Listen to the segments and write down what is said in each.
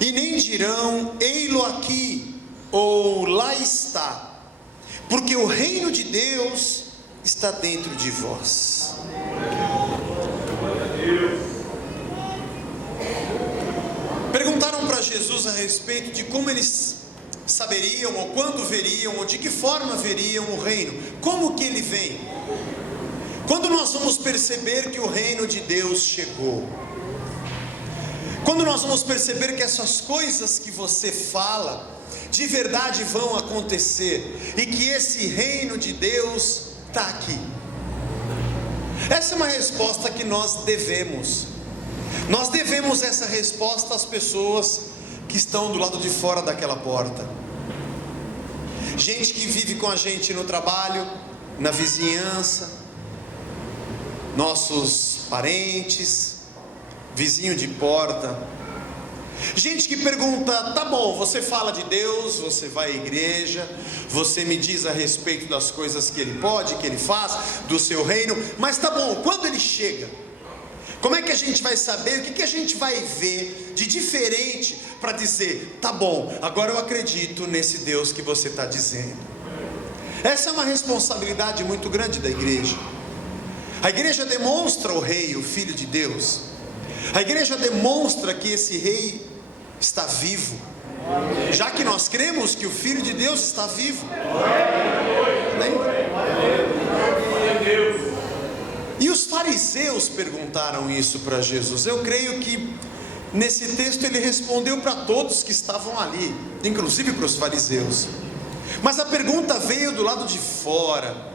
e nem dirão: ei-lo aqui, ou lá está, porque o reino de Deus está dentro de vós. Perguntaram para Jesus a respeito de como eles saberiam, ou quando veriam, ou de que forma veriam o reino, como que ele vem. Quando nós vamos perceber que o reino de Deus chegou? Quando nós vamos perceber que essas coisas que você fala, de verdade vão acontecer, e que esse reino de Deus está aqui? Essa é uma resposta que nós devemos essa resposta às pessoas que estão do lado de fora daquela porta. Gente que vive com a gente no trabalho, na vizinhança, nossos parentes, vizinho de porta. Gente que pergunta: tá bom, você fala de Deus, você vai à igreja, você me diz a respeito das coisas que Ele pode, que Ele faz, do seu reino, mas tá bom, quando Ele chega, como é que a gente vai saber, o que a gente vai ver de diferente para dizer: tá bom, agora eu acredito nesse Deus que você está dizendo? Essa é uma responsabilidade muito grande da igreja. A igreja demonstra o rei, o filho de Deus. A igreja demonstra que esse rei está vivo, já que nós cremos que o filho de Deus está vivo. E os fariseus perguntaram isso para Jesus. Eu creio que nesse texto ele respondeu para todos que estavam ali, inclusive para os fariseus. Mas a pergunta veio do lado de fora.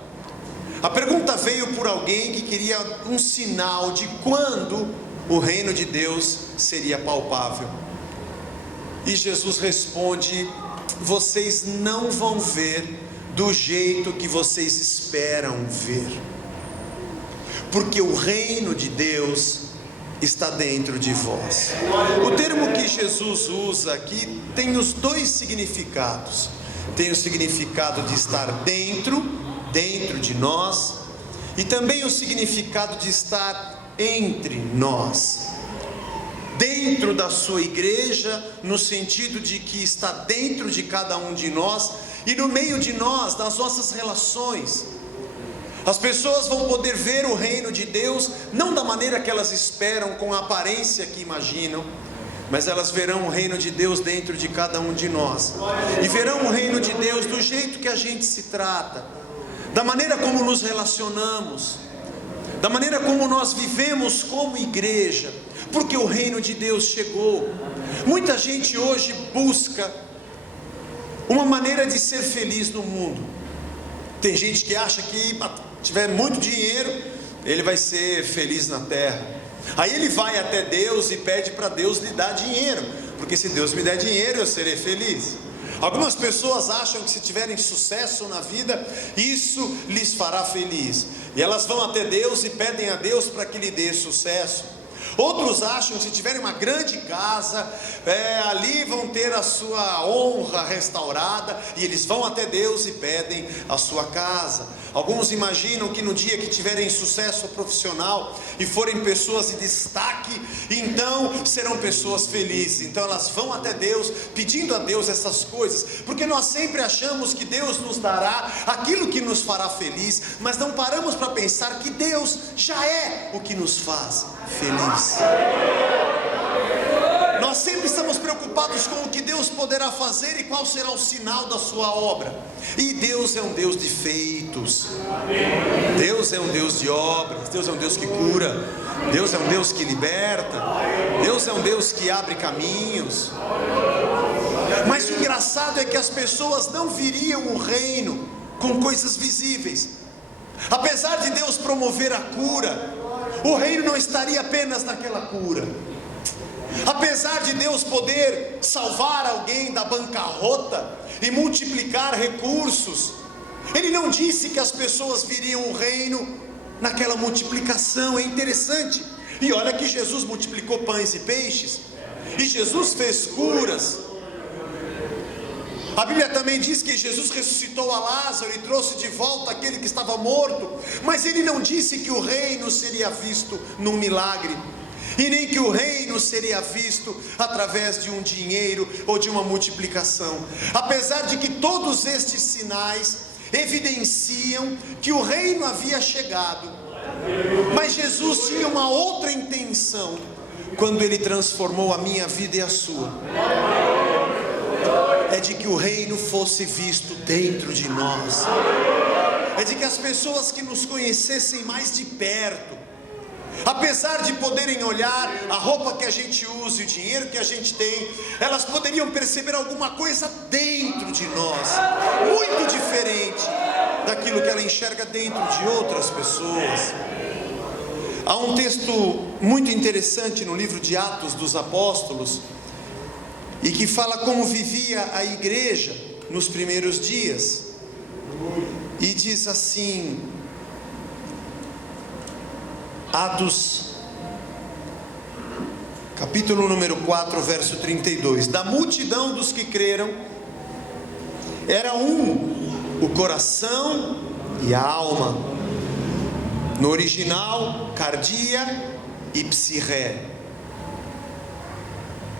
A pergunta veio por alguém que queria um sinal de quando o reino de Deus seria palpável. E Jesus responde: vocês não vão ver do jeito que vocês esperam ver, porque o reino de Deus está dentro de vós. O termo que Jesus usa aqui tem os dois significados. Tem o significado de estar dentro de nós, e também o significado de estar entre nós. Dentro da sua igreja, no sentido de que está dentro de cada um de nós, e no meio de nós, das nossas relações. As pessoas vão poder ver o reino de Deus, não da maneira que elas esperam, com a aparência que imaginam, mas elas verão o reino de Deus dentro de cada um de nós, e verão o reino de Deus do jeito que a gente se trata, da maneira como nos relacionamos, da maneira como nós vivemos como igreja, porque o reino de Deus chegou. Muita gente hoje busca uma maneira de ser feliz no mundo. Tem gente que acha que tiver muito dinheiro, ele vai ser feliz na terra. Aí ele vai até Deus e pede para Deus lhe dar dinheiro, porque se Deus me der dinheiro eu serei feliz. Algumas pessoas acham que se tiverem sucesso na vida, isso lhes fará feliz, e elas vão até Deus e pedem a Deus para que lhe dê sucesso. Outros acham que se tiverem uma grande casa, ali vão ter a sua honra restaurada, e eles vão até Deus e pedem a sua casa. Alguns imaginam que no dia que tiverem sucesso profissional e forem pessoas de destaque, então serão pessoas felizes. Então elas vão até Deus pedindo a Deus essas coisas, porque nós sempre achamos que Deus nos dará aquilo que nos fará feliz, mas não paramos para pensar que Deus já é o que nos faz feliz. Nós sempre estamos preocupados com o que Deus poderá fazer e qual será o sinal da sua obra. E Deus é um Deus de feitos. Deus é um Deus de obras. Deus é um Deus que cura. Deus é um Deus que liberta. Deus é um Deus que abre caminhos. Mas o engraçado é que as pessoas não viriam o reino com coisas visíveis. Apesar de Deus promover a cura, o reino não estaria apenas naquela cura. Apesar de Deus poder salvar alguém da bancarrota e multiplicar recursos, Ele não disse que as pessoas viriam o reino naquela multiplicação. É interessante. E olha que Jesus multiplicou pães e peixes, e Jesus fez curas. A Bíblia também diz que Jesus ressuscitou a Lázaro e trouxe de volta aquele que estava morto, mas Ele não disse que o reino seria visto num milagre. e nem que o reino seria visto através de um dinheiro ou de uma multiplicação. Apesar de que todos estes sinais evidenciam que o reino havia chegado, mas Jesus tinha uma outra intenção quando Ele transformou a minha vida e a sua. É de que o reino fosse visto dentro de nós, é de que as pessoas que nos conhecessem mais de perto, apesar de poderem olhar a roupa que a gente usa e o dinheiro que a gente tem, elas poderiam perceber alguma coisa dentro de nós, muito diferente daquilo que ela enxerga dentro de outras pessoas. Há um texto muito interessante no livro de Atos dos Apóstolos, e que fala como vivia a igreja nos primeiros dias, e diz assim, Atos, capítulo número 4, verso 32: da multidão dos que creram, era o coração e a alma. No original, cardia e psirré.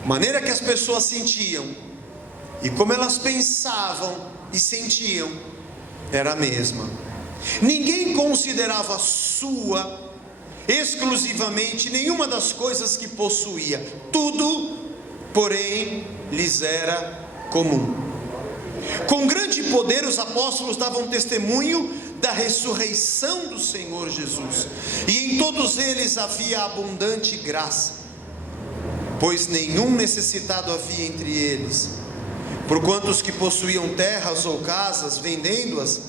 A maneira que as pessoas sentiam e como elas pensavam e sentiam era a mesma. Ninguém considerava sua exclusivamente nenhuma das coisas que possuía. Tudo, porém, lhes era comum. Com grande poder os apóstolos davam testemunho da ressurreição do Senhor Jesus, e em todos eles havia abundante graça, pois nenhum necessitado havia entre eles. Porquanto os que possuíam terras ou casas, vendendo-as,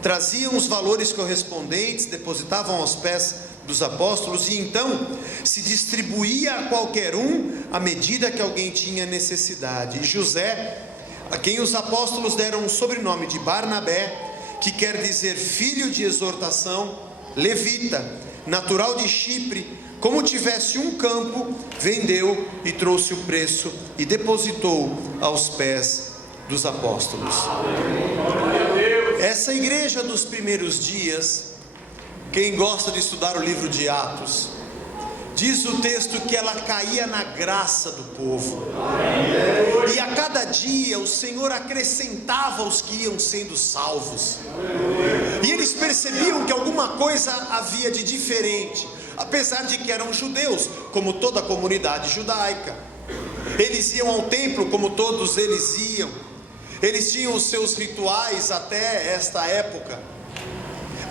traziam os valores correspondentes, depositavam aos pés dos apóstolos, e então se distribuía a qualquer um à medida que alguém tinha necessidade. E José, a quem os apóstolos deram o sobrenome de Barnabé, que quer dizer filho de exortação, levita, natural de Chipre, como tivesse um campo, vendeu e trouxe o preço e depositou aos pés dos apóstolos. Essa igreja dos primeiros dias, quem gosta de estudar o livro de Atos, diz o texto que ela caía na graça do povo, e a cada dia o Senhor acrescentava os que iam sendo salvos, e eles percebiam que alguma coisa havia de diferente, apesar de que eram judeus, como toda a comunidade judaica. Eles iam ao templo como todos eles iam, eles tinham os seus rituais até esta época,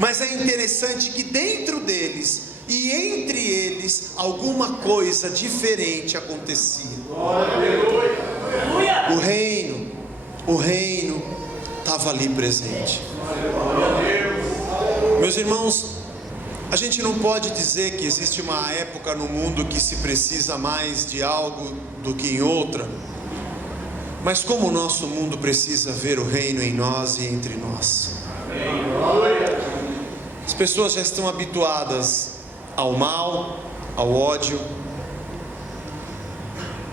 mas é interessante que dentro deles e entre eles alguma coisa diferente acontecia. O reino estava ali presente. Meus irmãos, a gente não pode dizer que existe uma época no mundo que se precisa mais de algo do que em outra, mas como o nosso mundo precisa ver o reino em nós e entre nós. As pessoas já estão habituadas ao mal, ao ódio.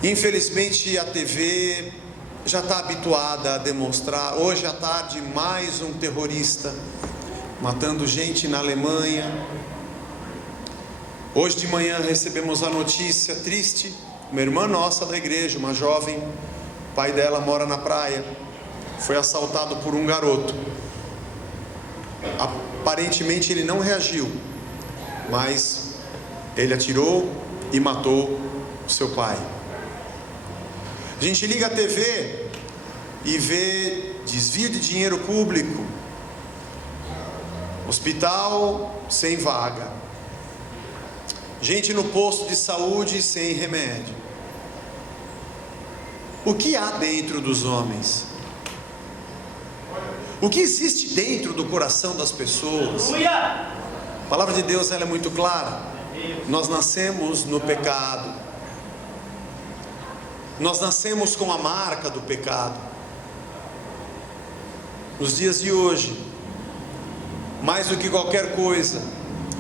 Infelizmente a TV já está habituada a demonstrar. Hoje à tarde, mais um terrorista matando gente na Alemanha. Hoje de manhã recebemos a notícia triste, uma irmã nossa da igreja, uma jovem, o pai dela mora na praia, foi assaltado por um garoto. Aparentemente ele não reagiu, mas ele atirou e matou o seu pai. A gente liga a TV e vê desvio de dinheiro público, hospital sem vaga, gente no posto de saúde sem remédio. O que há dentro dos homens? O que existe dentro do coração das pessoas? A palavra de Deus, ela é muito clara. Nós nascemos no pecado. Nós nascemos com a marca do pecado. Nos dias de hoje, mais do que qualquer coisa,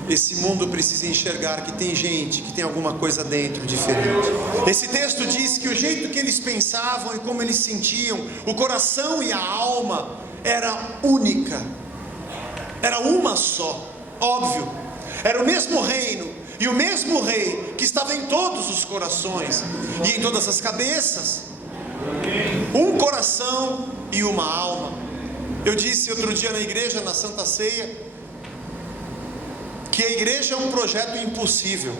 esse mundo precisa enxergar que tem gente que tem alguma coisa dentro diferente. Esse texto diz que o jeito que eles pensavam e como eles sentiam, o coração e a alma, era única, era uma só. Óbvio, era o mesmo reino, E o mesmo Rei que estava em todos os corações e em todas as cabeças, um coração e uma alma. Eu disse outro dia na igreja, na Santa Ceia, que a igreja é um projeto impossível.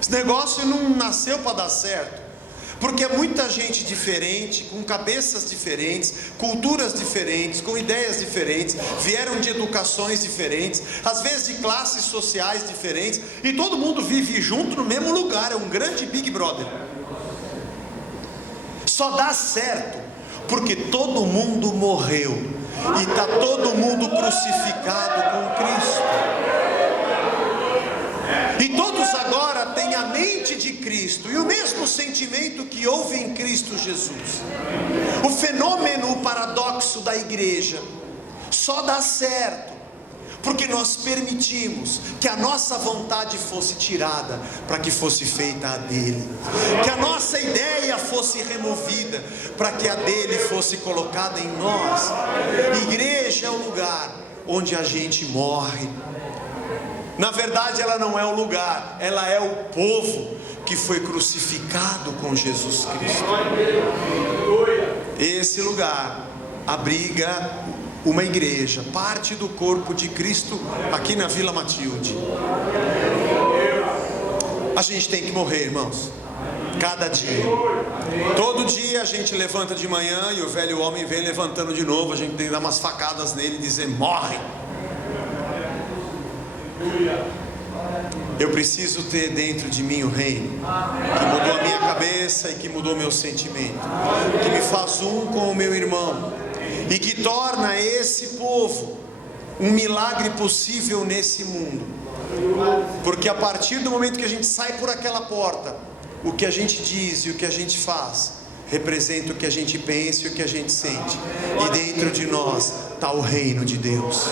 Esse negócio não nasceu para dar certo, porque é muita gente diferente, com cabeças diferentes, culturas diferentes, com ideias diferentes, vieram de educações diferentes, às vezes de classes sociais diferentes, e todo mundo vive junto no mesmo lugar. É um grande Big Brother. Só dá certo porque todo mundo morreu e está todo mundo crucificado com Cristo. E todos agora têm a mente de Cristo e o mesmo sentimento que houve em Cristo Jesus. O fenômeno, o paradoxo da igreja só dá certo porque nós permitimos que a nossa vontade fosse tirada para que fosse feita a dele, que a nossa ideia fosse removida para que a dele fosse colocada em nós. Igreja é o lugar onde a gente morre. Na verdade, ela não é o lugar, ela é o povo que foi crucificado com Jesus Cristo. Esse lugar abriga uma igreja, parte do corpo de Cristo aqui na Vila Matilde. A gente tem que morrer, irmãos, cada dia. Todo dia a gente levanta de manhã e o velho homem vem levantando de novo. A gente tem que dar umas facadas nele e dizer: morre. Eu preciso ter dentro de mim o reino que mudou a minha cabeça e que mudou o meu sentimento, que me faz um com o meu irmão e que torna esse povo um milagre possível nesse mundo. Porque a partir do momento que a gente sai por aquela porta, o que a gente diz e o que a gente faz representa o que a gente pensa e o que a gente sente, e dentro de nós está o reino de Deus.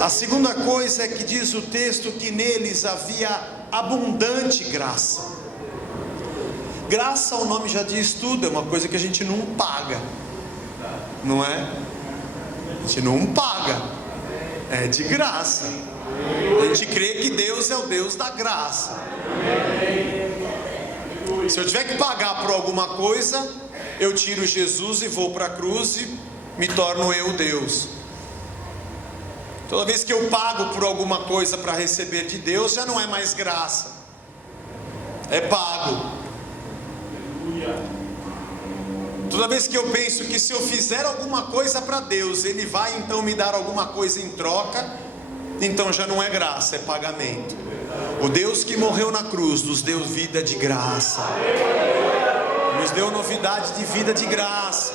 A segunda coisa é que diz o texto que neles havia abundante graça. Graça, o nome já diz tudo, é uma coisa que a gente não paga, não é? A gente não paga, é de graça. A gente crê que Deus é o Deus da graça. Se eu tiver que pagar por alguma coisa, eu tiro Jesus e vou para a cruz e me torno eu Deus. Toda vez que eu pago por alguma coisa para receber de Deus, já não é mais graça, é pago. Toda vez que eu penso que se eu fizer alguma coisa para Deus, Ele vai então me dar alguma coisa em troca, então já não é graça, é pagamento. O Deus que morreu na cruz nos deu vida de graça, nos deu novidade de vida de graça,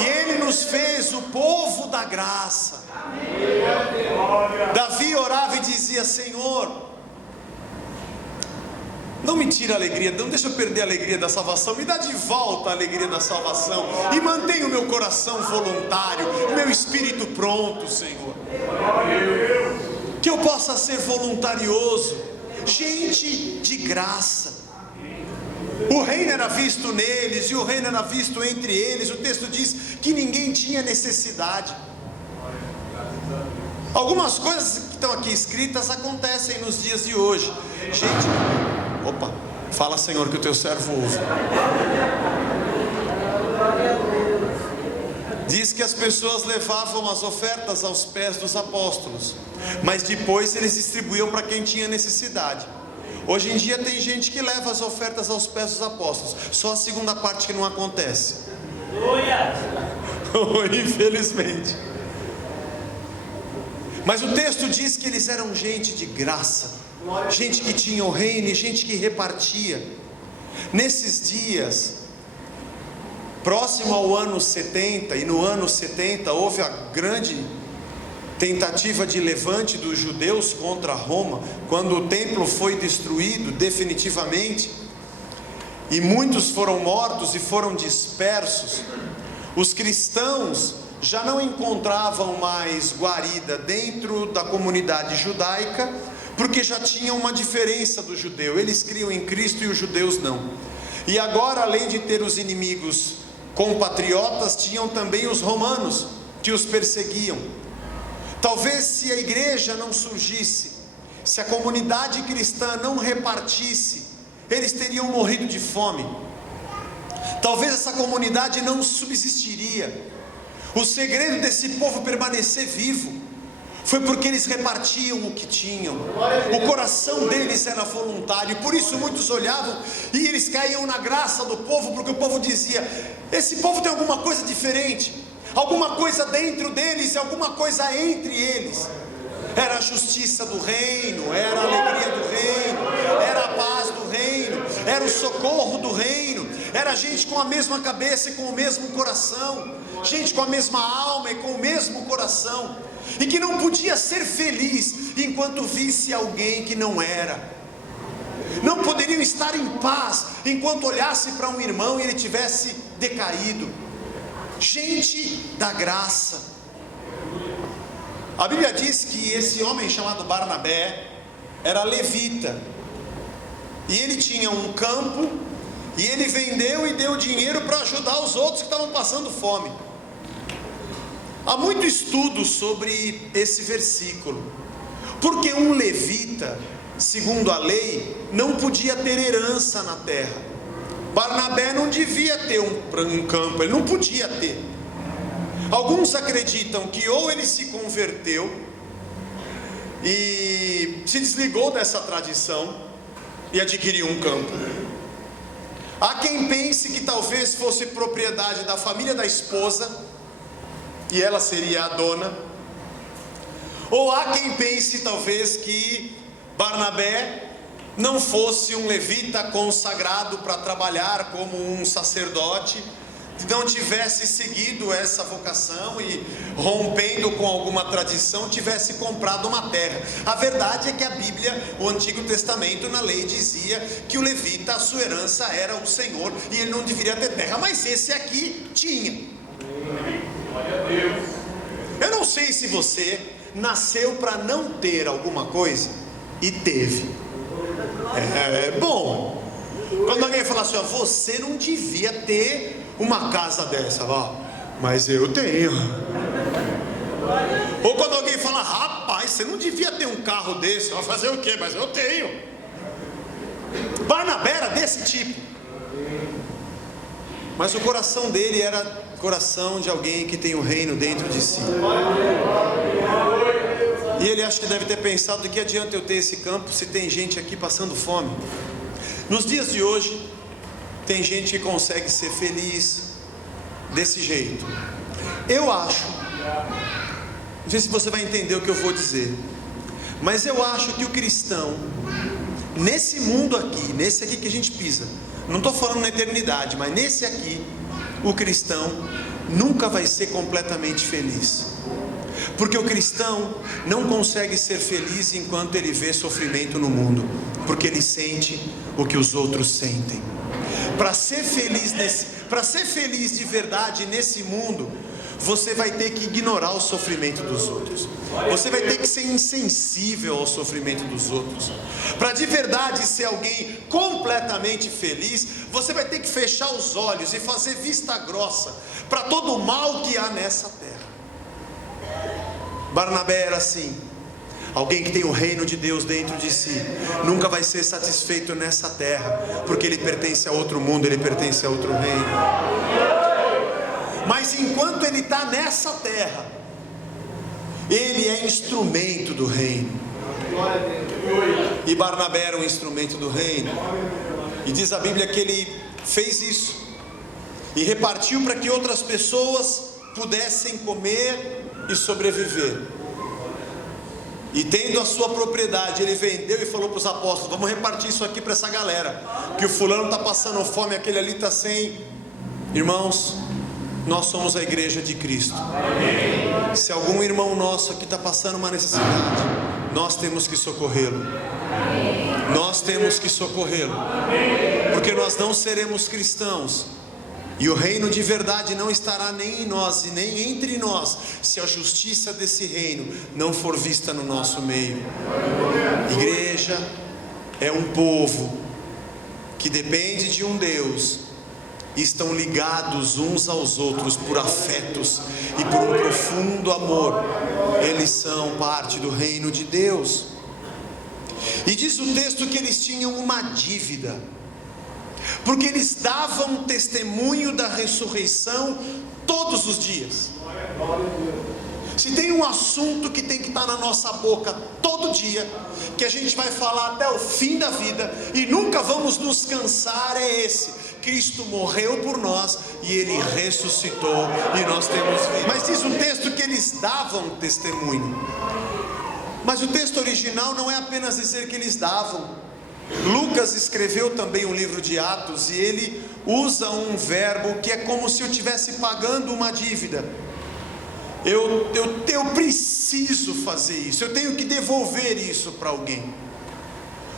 e Ele nos fez o povo da graça. Davi orava e dizia: Senhor, não me tira a alegria, não deixa eu perder a alegria da salvação, me dá de volta a alegria da salvação, e mantenha o meu coração voluntário, o meu espírito pronto, Senhor, que eu possa ser voluntarioso, gente de graça. O reino era visto neles, e o reino era visto entre eles. O texto diz que ninguém tinha necessidade. Algumas coisas que estão aqui escritas acontecem nos dias de hoje. Gente, opa, fala, Senhor, que o teu servo ouve. Diz que as pessoas levavam as ofertas aos pés dos apóstolos, mas depois eles distribuíam para quem tinha necessidade. Hoje em dia tem gente que leva as ofertas aos pés dos apóstolos, só a segunda parte que não acontece. Infelizmente. Mas o texto diz que eles eram gente de graça, gente que tinha o reino e gente que repartia. Nesses dias, próximo ao ano 70, e no ano 70 houve a grande tentativa de levante dos judeus contra Roma, quando o templo foi destruído definitivamente, e muitos foram mortos e foram dispersos. Os cristãos já não encontravam mais guarida dentro da comunidade judaica, porque já tinham uma diferença do judeu. Eles criam em Cristo e os judeus não. E agora, além de ter os inimigos compatriotas, tinham também os romanos que os perseguiam. Talvez se a igreja não surgisse se a comunidade cristã não repartisse, eles teriam morrido de fome. Talvez essa comunidade não subsistiria. O segredo desse povo permanecer vivo foi porque eles repartiam o que tinham. O coração deles era voluntário. Por isso muitos olhavam e eles caíam na graça do povo, porque o povo dizia: esse povo tem alguma coisa diferente, alguma coisa dentro deles, alguma coisa entre eles. Era a justiça do reino, era a alegria do reino, era a paz do reino, era o socorro do reino, era gente com a mesma cabeça e com o mesmo coração, gente com a mesma alma e com o mesmo coração, e que não podia ser feliz enquanto visse alguém que não era. Não poderiam estar em paz enquanto olhasse para um irmão e ele tivesse decaído. Gente da graça. A Bíblia diz que esse homem chamado Barnabé era levita, e ele tinha um campo, e ele vendeu e deu dinheiro para ajudar os outros que estavam passando fome. Há muito estudo sobre esse versículo, porque um levita, segundo a lei, não podia ter herança na terra. Barnabé não devia ter um campo, ele não podia ter. Alguns acreditam que ou ele se converteu e se desligou dessa tradição e adquiriu um campo. Há quem pense que talvez fosse propriedade da família da esposa e ela seria a dona. Ou há quem pense talvez que Barnabé não fosse um levita consagrado para trabalhar como um sacerdote, não tivesse seguido essa vocação e, rompendo com alguma tradição, tivesse comprado uma terra. A verdade é que a Bíblia, o Antigo Testamento, na lei dizia que o levita, a sua herança era o Senhor e ele não deveria ter terra, mas esse aqui tinha. Glória a Deus. Eu não sei se você nasceu para não ter alguma coisa e teve. É bom quando alguém fala assim: ó, você não devia ter uma casa dessa, ó, mas eu tenho. Ou quando alguém fala: rapaz, você não devia ter um carro desse. Vai fazer o quê? Mas eu tenho. Barnabé era desse tipo, mas o coração dele era coração de alguém que tem o reino dentro de si. E ele acha que deve ter pensado: de que adianta eu ter esse campo se tem gente aqui passando fome? Nos dias de hoje tem gente que consegue ser feliz desse jeito. Eu acho, não sei se você vai entender o que eu vou dizer, mas eu acho que o cristão, nesse mundo aqui, nesse aqui que a gente pisa, não estou falando na eternidade, mas nesse aqui, o cristão nunca vai ser completamente feliz. Porque o cristão não consegue ser feliz enquanto ele vê sofrimento no mundo, porque ele sente o que os outros sentem. Para ser feliz de verdade nesse mundo, você vai ter que ignorar o sofrimento dos outros. Você vai ter que ser insensível ao sofrimento dos outros. Para de verdade ser alguém completamente feliz, você vai ter que fechar os olhos e fazer vista grossa para todo o mal que há nessa terra. Barnabé era assim. Alguém que tem o reino de Deus dentro de si nunca vai ser satisfeito nessa terra, porque ele pertence a outro mundo, ele pertence a outro reino. Mas enquanto ele está nessa terra, ele é instrumento do reino. E Barnabé era um instrumento do reino. E diz a Bíblia que ele fez isso e repartiu para que outras pessoas pudessem comer e sobreviver. E tendo a sua propriedade, ele vendeu e falou para os apóstolos: vamos repartir isso aqui para essa galera, que o fulano está passando fome, aquele ali está sem. Irmãos, nós somos a igreja de Cristo. Amém. Se algum irmão nosso aqui está passando uma necessidade, nós temos que socorrê-lo. Nós temos que socorrê-lo, porque nós não seremos cristãos, e o reino de verdade não estará nem em nós e nem entre nós, se a justiça desse reino não for vista no nosso meio. Igreja é um povo que depende de um Deus, e estão ligados uns aos outros por afetos e por um profundo amor. Eles são parte do reino de Deus. E diz o texto que eles tinham uma dívida, porque eles davam testemunho da ressurreição todos os dias. Se tem um assunto que tem que estar na nossa boca todo dia, que a gente vai falar até o fim da vida e nunca vamos nos cansar, é esse: Cristo morreu por nós e Ele ressuscitou e nós temos vida. Mas diz um texto que eles davam testemunho. Mas o texto original não é apenas dizer que eles davam. Lucas escreveu também um livro de Atos e ele usa um verbo que é como se eu estivesse pagando uma dívida. Eu preciso fazer isso, eu tenho que devolver isso para alguém.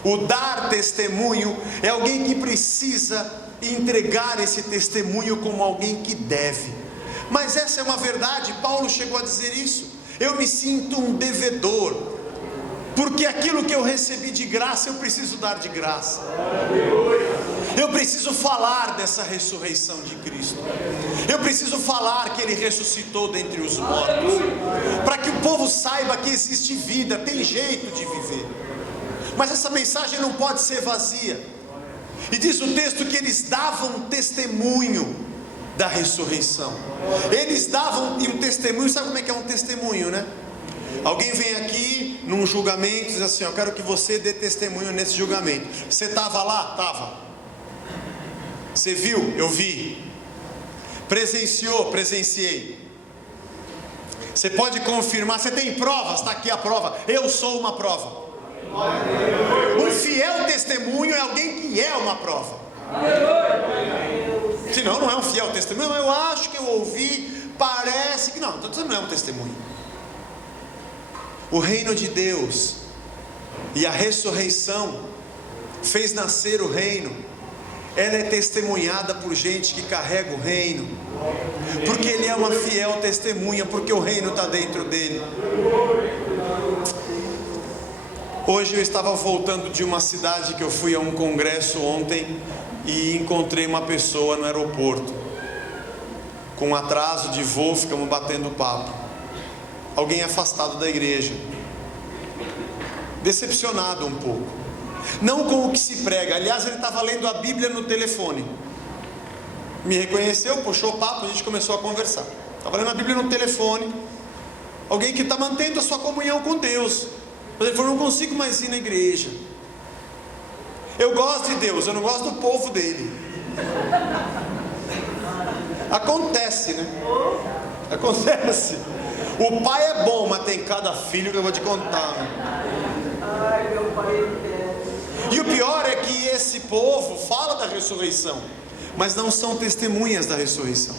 O dar testemunho é alguém que precisa entregar esse testemunho como alguém que deve. Mas essa é uma verdade, Paulo chegou a dizer isso. Eu me sinto um devedor, porque aquilo que eu recebi de graça, eu preciso dar de graça. Eu preciso falar dessa ressurreição de Cristo. Eu preciso falar que Ele ressuscitou dentre os mortos, para que o povo saiba que existe vida, tem jeito de viver. Mas essa mensagem não pode ser vazia. E diz o texto que eles davam testemunho da ressurreição. Eles davam um testemunho. Sabe como é que é um testemunho, né? Alguém vem aqui num julgamento e diz assim: eu quero que você dê testemunho nesse julgamento. Você estava lá? Estava. Você viu? Eu vi. Presenciou? Presenciei. Você pode confirmar? Você tem provas? Está aqui a prova. Eu sou uma prova. Um fiel testemunho é alguém que é uma prova. Senão não é um fiel testemunho. Eu acho que eu ouvi, parece que não. Então não é um testemunho. O reino de Deus e a ressurreição fez nascer o reino. Ela é testemunhada por gente que carrega o reino, porque ele é uma fiel testemunha, porque o reino está dentro dele. Hoje eu estava voltando de uma cidade que eu fui a um congresso ontem e encontrei uma pessoa no aeroporto. Com atraso de voo, ficamos batendo papo. Alguém afastado da igreja, decepcionado um pouco, não com o que se prega. Aliás, ele estava lendo a Bíblia no telefone. Me reconheceu, puxou o papo, a gente começou a conversar. Estava lendo a Bíblia no telefone. Alguém que está mantendo a sua comunhão com Deus. Mas ele falou: não consigo mais ir na igreja. Eu gosto de Deus, eu não gosto do povo dele. Acontece, né? Acontece. O pai é bom, mas tem cada filho que eu vou te contar, né? Ai, meu pai é. E o pior é que esse povo fala da ressurreição, mas não são testemunhas da ressurreição.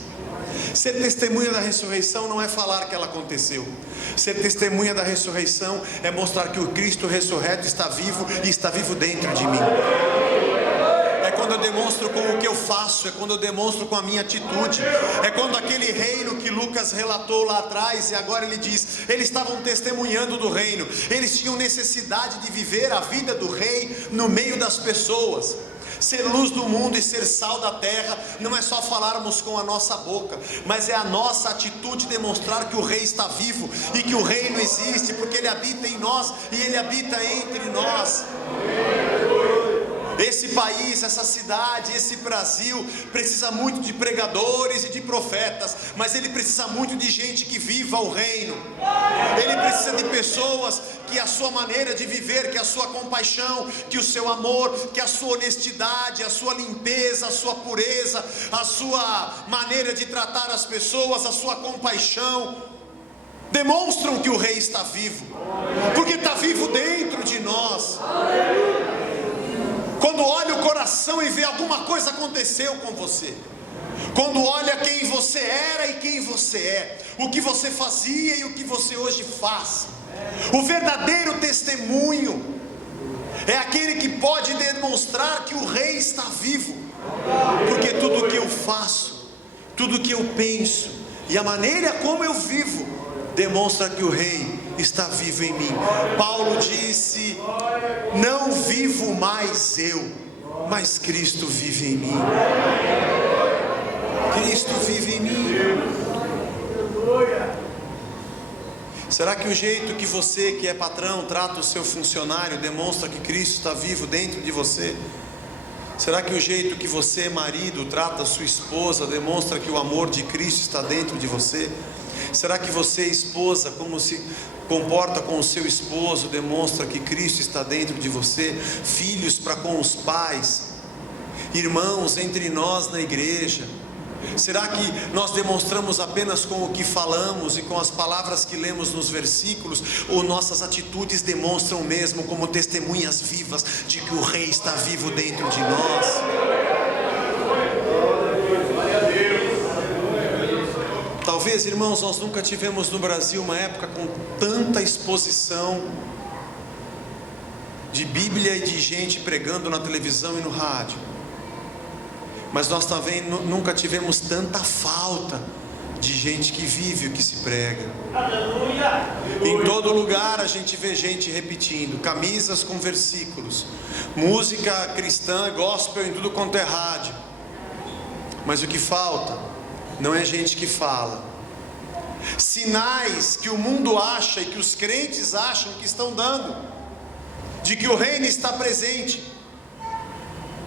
Ser testemunha da ressurreição não é falar que ela aconteceu. Ser testemunha da ressurreição é mostrar que o Cristo ressurreto está vivo e está vivo dentro de mim. É quando eu demonstro com o que eu faço, é quando eu demonstro com a minha atitude. É quando aquele reino que Lucas relatou lá atrás, e agora ele diz, eles estavam testemunhando do reino. Eles tinham necessidade de viver a vida do rei no meio das pessoas. Ser luz do mundo e ser sal da terra não é só falarmos com a nossa boca, mas é a nossa atitude demonstrar que o rei está vivo e que o reino existe, porque ele habita em nós e ele habita entre nós. Esse país, essa cidade, esse Brasil precisa muito de pregadores e de profetas, mas ele precisa muito de gente que viva o reino. Ele precisa de pessoas que a sua maneira de viver, que a sua compaixão, que o seu amor, que a sua honestidade, a sua limpeza, a sua pureza, a sua maneira de tratar as pessoas, a sua compaixão, demonstram que o rei está vivo, porque está vivo dentro de nós. Quando olha o coração e vê alguma coisa aconteceu com você, quando olha quem você era e quem você é, o que você fazia e o que você hoje faz, o verdadeiro testemunho é aquele que pode demonstrar que o rei está vivo, porque tudo o que eu faço, tudo o que eu penso e a maneira como eu vivo demonstra que o rei está vivo em mim. Paulo disse: não vivo mais eu, mas Cristo vive em mim. Cristo vive em mim. Será que o jeito que você, que é patrão, trata o seu funcionário demonstra que Cristo está vivo dentro de você? Será que o jeito que você, marido, trata a sua esposa demonstra que o amor de Cristo está dentro de você? Será que você, esposa, como se comporta com o seu esposo, demonstra que Cristo está dentro de você? Filhos para com os pais, irmãos entre nós na igreja, será que nós demonstramos apenas com o que falamos e com as palavras que lemos nos versículos, ou nossas atitudes demonstram mesmo como testemunhas vivas de que o Rei está vivo dentro de nós? Talvez, irmãos, nós nunca tivemos no Brasil uma época com tanta exposição de Bíblia e de gente pregando na televisão e no rádio. Mas nós também nunca tivemos tanta falta de gente que vive o que se prega. Aleluia! Em todo lugar a gente vê gente repetindo, camisas com versículos, música cristã, gospel em tudo quanto é rádio. Mas o que falta não é gente que fala. Sinais que o mundo acha e que os crentes acham que estão dando, de que o reino está presente,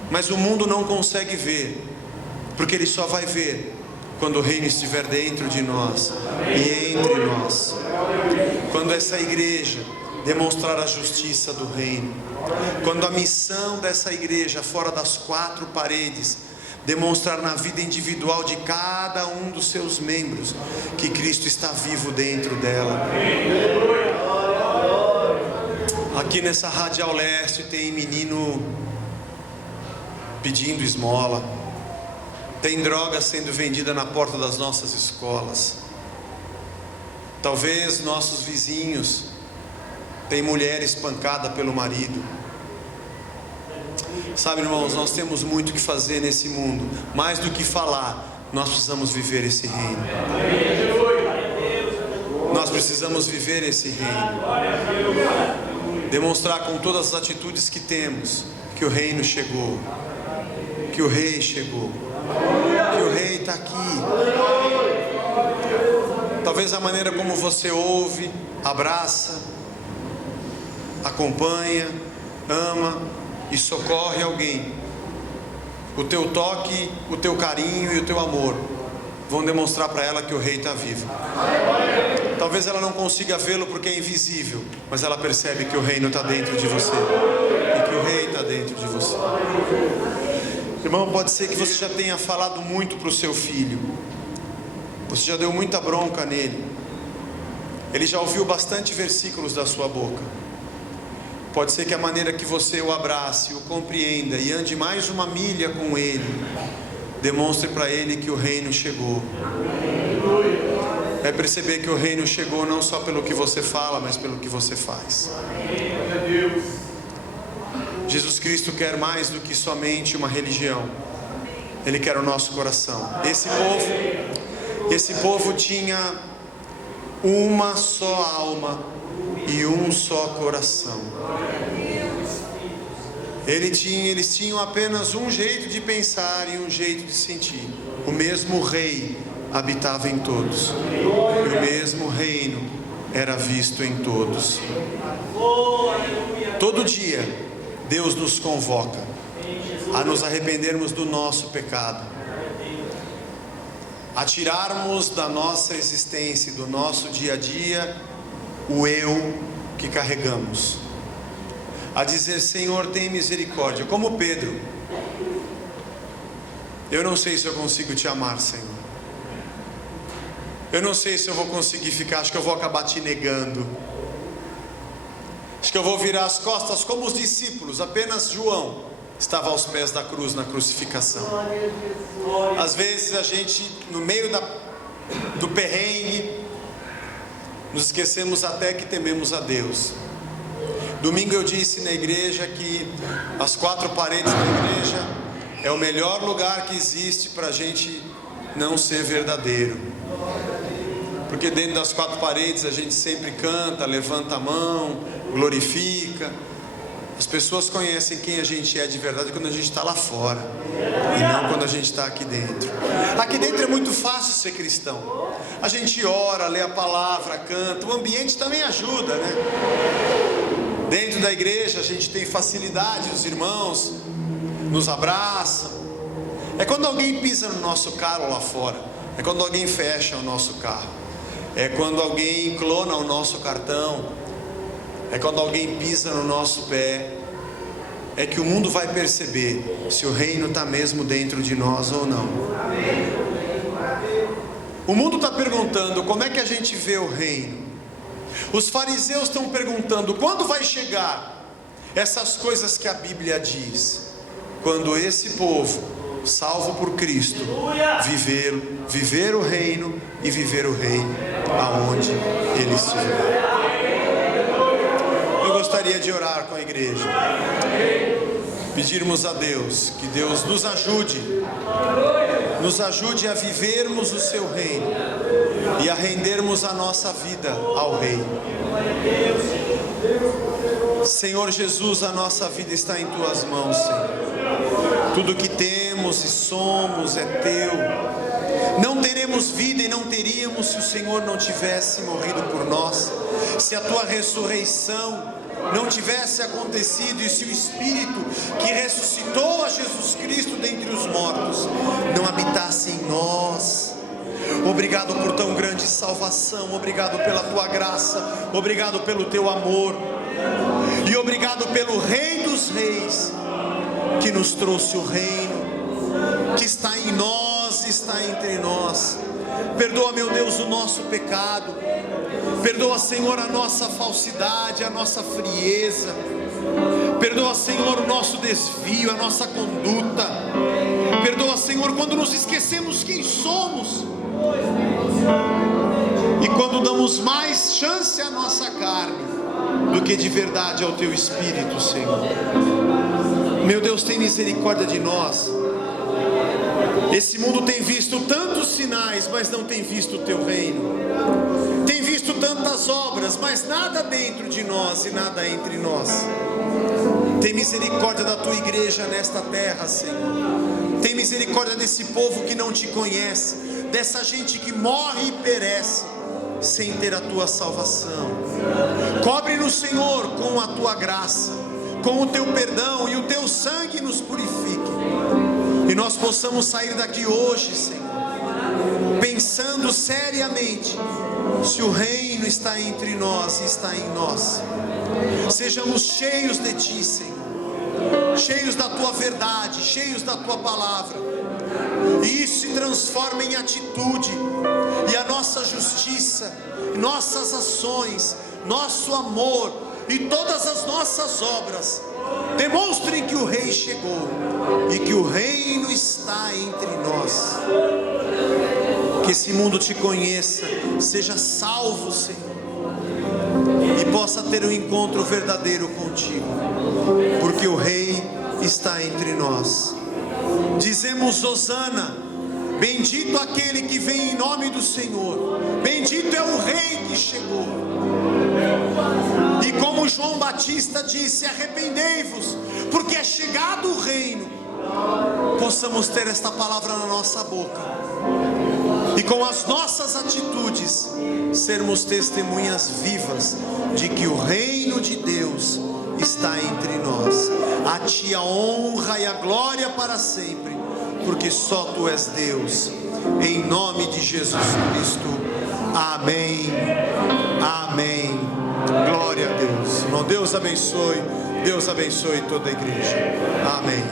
mas o mundo não consegue ver, porque ele só vai ver quando o reino estiver dentro de nós e entre nós. Quando essa igreja demonstrar a justiça do reino, quando a missão dessa igreja fora das quatro paredes demonstrar na vida individual de cada um dos seus membros que Cristo está vivo dentro dela. Aqui nessa Radial Leste tem menino pedindo esmola, tem droga sendo vendida na porta das nossas escolas. Talvez nossos vizinhos tem mulher espancada pelo marido. Sabe, irmãos, nós temos muito que fazer nesse mundo. Mais do que falar, nós precisamos viver esse reino. Nós precisamos viver esse reino. Demonstrar com todas as atitudes que temos que o reino chegou, que o rei chegou, que o rei está aqui. Talvez a maneira como você ouve, abraça, acompanha, ama e socorre alguém, o teu toque, o teu carinho e o teu amor vão demonstrar para ela que o rei está vivo. Talvez ela não consiga vê-lo porque é invisível, mas ela percebe que o reino está dentro de você e que o rei está dentro de você. Irmão, pode ser que você já tenha falado muito para o seu filho, você já deu muita bronca nele, ele já ouviu bastante versículos da sua boca. Pode ser que a maneira que você o abrace, o compreenda e ande mais uma milha com ele, demonstre para ele que o reino chegou. É perceber que o reino chegou não só pelo que você fala, mas pelo que você faz. Jesus Cristo quer mais do que somente uma religião. Ele quer o nosso coração. Esse povo tinha uma só alma e um só coração. Eles tinham apenas um jeito de pensar e um jeito de sentir. O mesmo rei habitava em todos, e o mesmo reino era visto em todos. Todo dia Deus nos convoca a nos arrependermos do nosso pecado, a tirarmos da nossa existência, do nosso dia a dia, o eu que carregamos, a dizer: Senhor, tem misericórdia, como Pedro. Eu não sei se eu consigo te amar, Senhor. Eu não sei se eu vou conseguir ficar, acho que eu vou acabar te negando. Acho que eu vou virar as costas como os discípulos, apenas João estava aos pés da cruz na crucificação. Às vezes a gente, no meio do perrengue, nos esquecemos até que tememos a Deus. Domingo eu disse na igreja que as quatro paredes da igreja é o melhor lugar que existe para a gente não ser verdadeiro. Porque dentro das quatro paredes a gente sempre canta, levanta a mão, glorifica. As pessoas conhecem quem a gente é de verdade quando a gente está lá fora, e não quando a gente está aqui dentro. Aqui dentro é muito fácil ser cristão. A gente ora, lê a palavra, canta, o ambiente também ajuda, né? Dentro da igreja a gente tem facilidade, os irmãos nos abraçam. É quando alguém pisa no nosso carro lá fora, é quando alguém fecha o nosso carro, é quando alguém clona o nosso cartão, é quando alguém pisa no nosso pé, é que o mundo vai perceber se o reino está mesmo dentro de nós ou não. O mundo está perguntando como é que a gente vê o reino. Os fariseus estão perguntando quando vai chegar essas coisas que a Bíblia diz. Quando esse povo, salvo por Cristo, viver o reino e viver o reino aonde ele estiver. Eu gostaria de orar com a igreja, pedirmos a Deus que Deus nos ajude a vivermos o seu reino e a rendermos a nossa vida ao Rei. Senhor Jesus, a nossa vida está em tuas mãos, Senhor. Tudo que temos e somos é teu. Não teremos vida e não teríamos se o Senhor não tivesse morrido por nós, se a tua ressurreição não tivesse acontecido e se o Espírito que ressuscitou a Jesus Cristo dentre os mortos não habitasse em nós. Obrigado por tão grande salvação, obrigado pela tua graça, obrigado pelo teu amor e obrigado pelo Rei dos Reis que nos trouxe o reino, que está em nós, está entre nós. Perdoa, meu Deus, o nosso pecado. Perdoa, Senhor, a nossa falsidade, a nossa frieza. Perdoa, Senhor, o nosso desvio, a nossa conduta. Perdoa, Senhor, quando nos esquecemos quem somos e quando damos mais chance à nossa carne do que de verdade ao teu Espírito, Senhor. Meu Deus, tem misericórdia de nós. Esse mundo tem visto tantos sinais, mas não tem visto o teu reino. Tem visto tantas obras, mas nada dentro de nós e nada entre nós. Tem misericórdia da tua igreja nesta terra, Senhor. Tem misericórdia desse povo que não te conhece, dessa gente que morre e perece sem ter a tua salvação. Cobre-nos, Senhor, com a tua graça, com o teu perdão, e o teu sangue nos purifique, e nós possamos sair daqui hoje, Senhor, pensando seriamente se o reino está entre nós e está em nós. Sejamos cheios de ti, Senhor, cheios da tua verdade, cheios da tua palavra, e isso se transforma em atitude, e a nossa justiça, nossas ações, nosso amor e todas as nossas obras demonstrem que o Rei chegou e que o reino está entre nós. Que esse mundo te conheça, seja salvo, Senhor, e possa ter um encontro verdadeiro contigo, porque o Rei está entre nós. Dizemos Hosana, bendito aquele que vem em nome do Senhor, bendito é o Rei que chegou. E como João Batista disse, arrependei-vos, porque é chegado o reino. Possamos ter esta palavra na nossa boca, e com as nossas atitudes sermos testemunhas vivas de que o reino de Deus está entre nós. A ti a honra e a glória para sempre, porque só tu és Deus. Em nome de Jesus Cristo. Amém. Amém. Glória a Deus. Irmão, Deus abençoe toda a igreja. Amém.